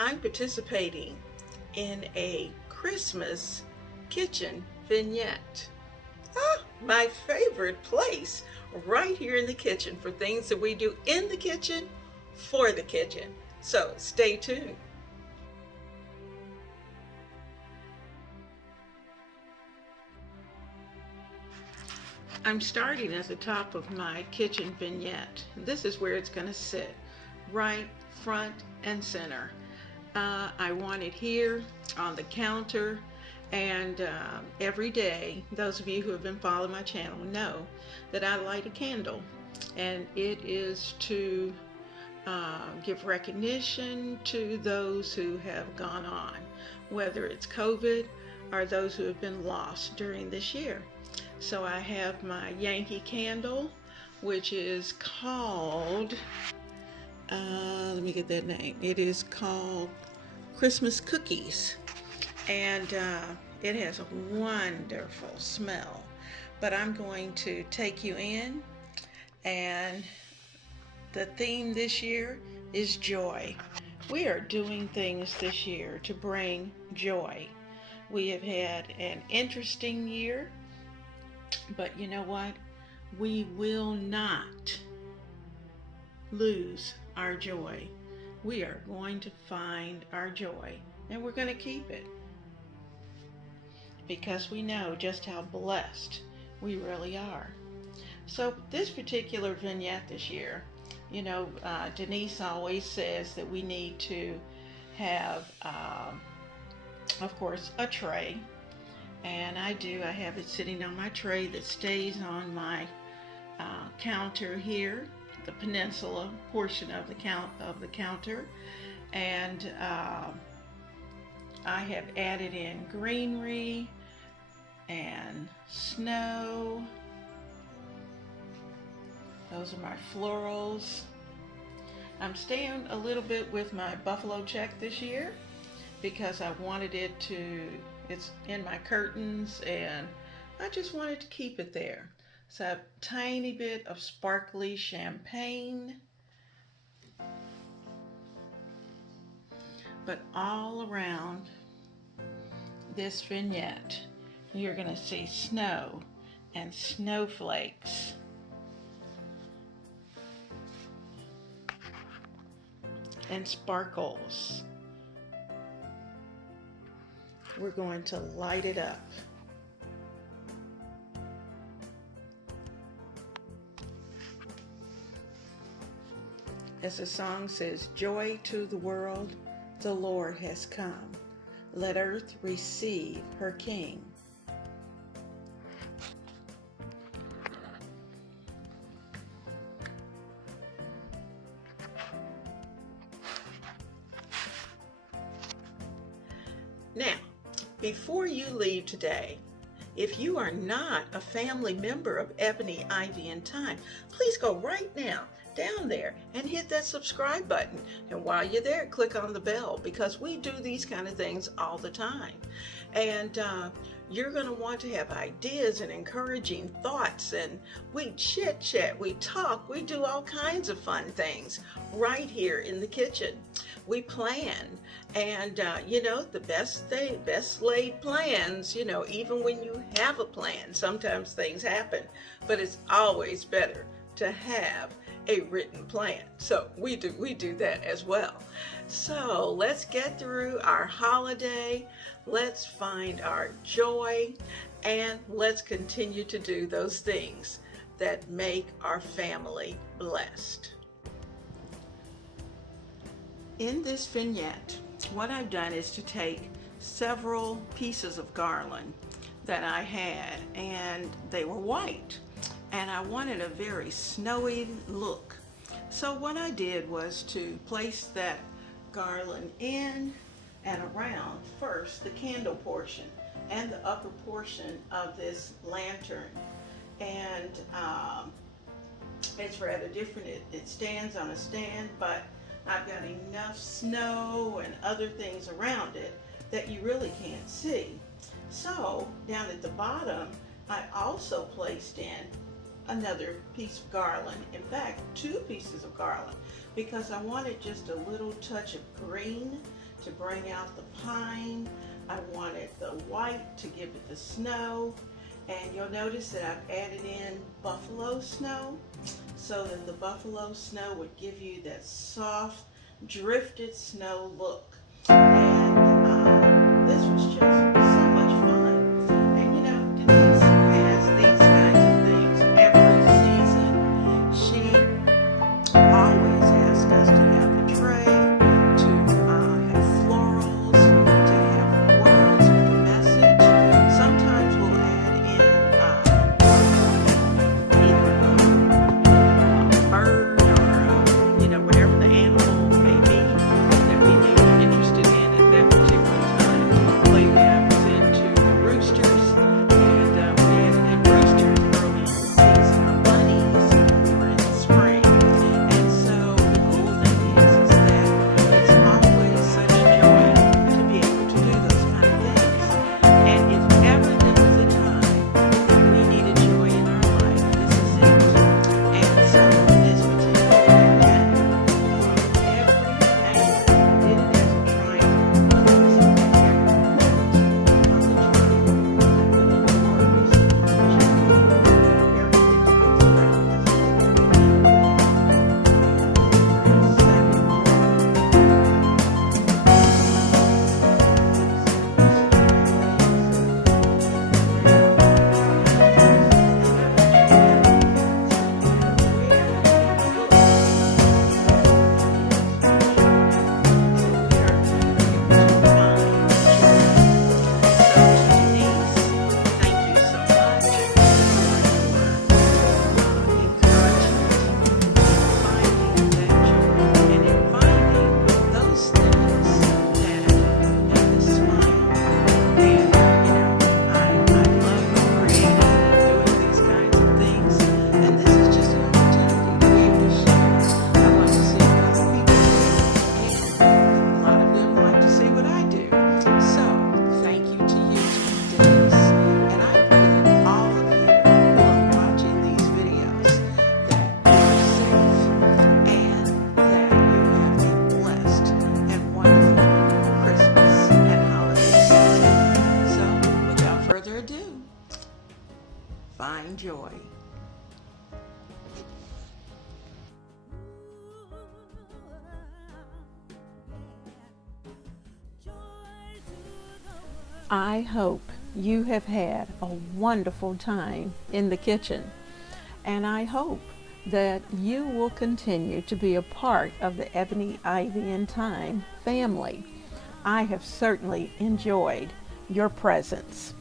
I'm participating in a Christmas kitchen vignette. Ah, my favorite place, right here in the kitchen for things that we do in the kitchen for the kitchen. So stay tuned. I'm starting at the top of my kitchen vignette. This is where it's going to sit, right front and center. I want it here on the counter, and every day, those of you who have been following my channel know that I light a candle, and it is to give recognition to those who have gone on, whether it's COVID or those who have been lost during this year. So I have my Yankee candle, which is called, let me get that name. It is called Christmas Cookies, and it has a wonderful smell. But I'm going to take you in, and the theme this year is joy. We are doing things this year to bring joy. We have had an interesting year, but you know what? We will not lose our joy. We are going to find our joy, and we're going to keep it, because we know just how blessed we really are. So this particular vignette this year, you know, Denise always says that we need to have, of course, a tray. And I do. I have it sitting on my tray that stays on my counter here, the peninsula portion of the counter, and I have added in greenery and snow. Those are my florals. I'm staying a little bit with my buffalo check this year because I wanted it to, it's in my curtains, and I just wanted to keep it there. So a tiny bit of sparkly champagne, but all around this vignette you're going to see snow and snowflakes. And sparkles. We're going to light it up. As the song says, joy to the world, the Lord has come. Let earth receive her King. Now, before you leave today, if you are not a family member of Ebony, Ivy, and Thyme, please go right now down there and hit that subscribe button. And while you're there, click on the bell, because we do these kind of things all the time. And you're going to want to have ideas and encouraging thoughts, and we chit chat, we talk, we do all kinds of fun things right here in the kitchen. We plan, and you know, the best laid plans, you know, even when you have a plan, sometimes things happen, but it's always better to have a written plan. So we do that as well. So let's get through our holiday, let's find our joy, and let's continue to do those things that make our family blessed. In this vignette, what I've done is to take several pieces of garland that I had, and they were white, and I wanted a very snowy look. So what I did was to place that garland in and around first the candle portion and the upper portion of this lantern, and it's rather different. It stands on a stand, but I've got enough snow and other things around it that you really can't see. So down at the bottom, I also placed in another piece of garland, in fact 2 pieces of garland, because I wanted just a little touch of green to bring out the pine. I wanted the white to give it the snow. And you'll notice that I've added in buffalo snow so that the buffalo snow would give you that soft, drifted snow look. And this was just so much fun. And you know, Denise has these kinds of things every season. She always asks us to have a tray, to have florals, to have words with a message. Sometimes we'll add in either a bird or whatever the animal may be that we may be interested in at that particular time. Lately I was into the roosters, and we added in roosters early in the season, or bunnies, or in the spring. And so the cool thing is that it's always such joy to be able to do those kind of things. And if ever there was a time we needed joy in our life, this is it. And so this particular vignette, from every angle, did it as a triangle. So every point on the triangle, the little words, everything to find joy. I hope you have had a wonderful time in the kitchen, and I hope that you will continue to be a part of the Ebony, Ivy, and Thyme family. I have certainly enjoyed your presence.